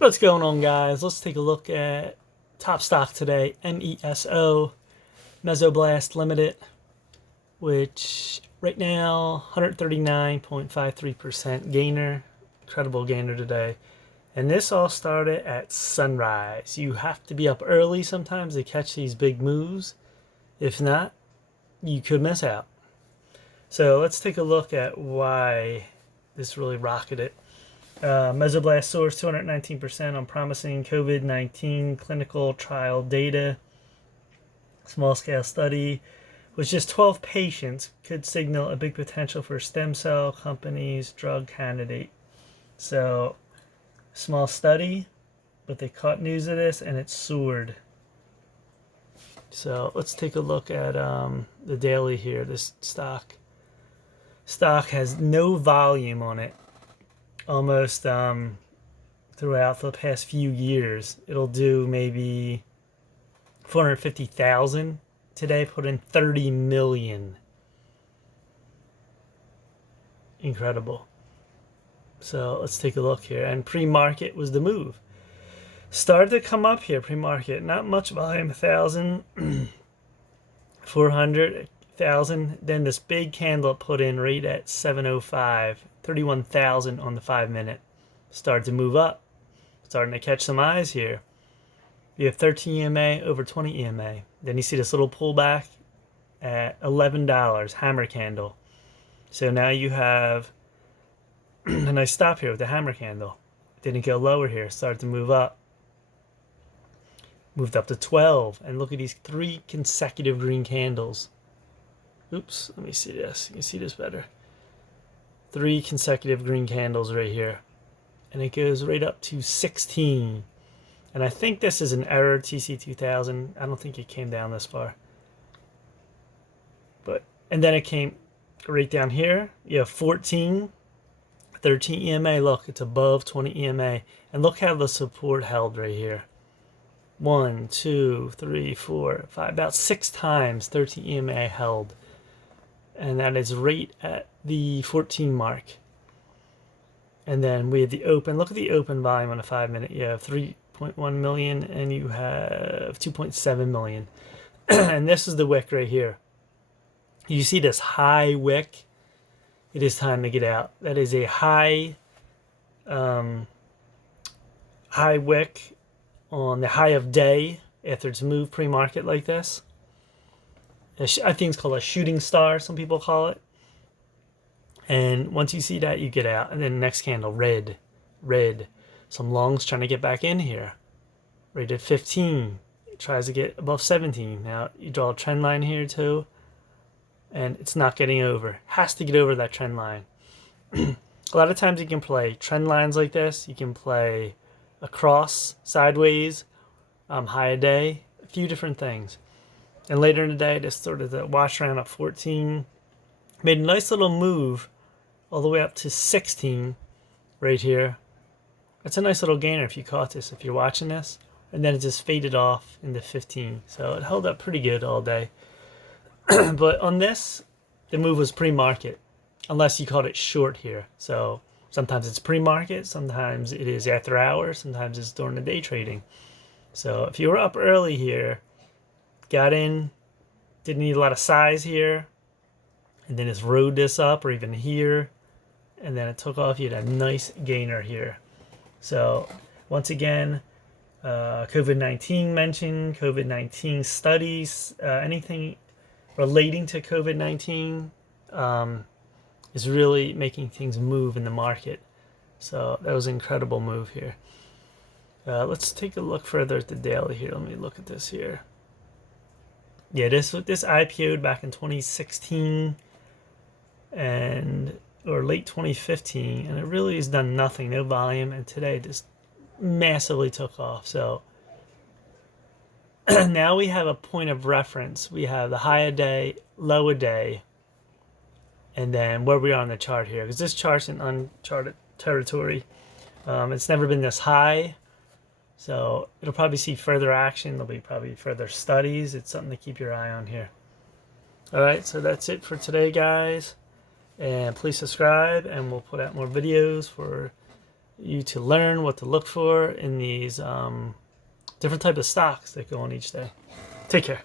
What's going on, guys? Let's take a look at top stock today, MESO, Mesoblast Limited, which right now 139.53% gainer, incredible gainer today. And this all started at sunrise. You have to be up early sometimes to catch these big moves. If not, you could miss out. So let's take a look at why this really rocketed. Mesoblast source 219% on promising COVID-19 clinical trial data. Small scale study with just 12 patients could signal a big potential for stem cell companies' drug candidate. So, small study, but they caught news of this and it soared. So, let's take a look at the daily here. This stock has no volume on it. Almost throughout the past few years. It'll do maybe 450,000. Today put in 30 million. Incredible. So let's take a look here. And pre-market was the move. Started to come up here, pre-market. Not much volume, 1,000, 400,000. Then this big candle put in right at 705. 31,000 on the 5-minute. Started to move up. Starting to catch some eyes here. You have 13 EMA over 20 EMA. Then you see this little pullback at $11, hammer candle. So now you have a nice stop here with the hammer candle. Didn't go lower here. Started to move up. Moved up to 12. And look at these 3 consecutive green candles. Oops, let me see this. You can see this better. 3 consecutive green candles right here. And it goes right up to 16. And I think this is an error, TC2000. I don't think it came down this far. And then it came right down here. You have 14, 13 EMA. Look, it's above 20 EMA. And look how the support held right here. 1, 2, 3, 4, 5. About 6 times 13 EMA held. And that is right at the 14 mark. And then we have the open. Look at the open volume on a 5-minute. You have 3.1 million and you have 2.7 million. And this is the wick right here. You see this high wick? It is time to get out. That is a high wick on the high of day after it's moved pre-market like this. I think it's called a shooting star, some people call it. And once you see that, you get out. And then next candle, red. Some longs trying to get back in here. Right at 15. It tries to get above 17. Now, you draw a trend line here too. And it's not getting over. Has to get over that trend line. A lot of times you can play trend lines like this. You can play across, sideways, high a day. A few different things. And later in the day, just sort of the wash around at 14. Made a nice little move all the way up to 16 right here. That's a nice little gainer if you caught this, if you're watching this. And then it just faded off into 15. So it held up pretty good all day. But on this, the move was pre-market. Unless you caught it short here. So sometimes it's pre-market. Sometimes it is after hours. Sometimes it's during the day trading. So if you were up early here, got in, didn't need a lot of size here, and then just rode this up or even here, and then it took off. You had a nice gainer here. So once again, COVID-19 mentioned, COVID-19 studies, anything relating to COVID-19 is really making things move in the market. So that was an incredible move here. Let's take a look further at the daily here. Let me look at this here. Yeah, this IPO'd back in 2016 or late 2015, and it really has done nothing, no volume, and today it just massively took off. So now we have a point of reference. We have the high a day, low a day, and then where we are on the chart here, because this chart's in uncharted territory. It's never been this high. So it'll probably see further action. There'll be probably further studies. It's something to keep your eye on here. All right, so that's it for today, guys. And please subscribe, and we'll put out more videos for you to learn what to look for in these different type of stocks that go on each day. Take care.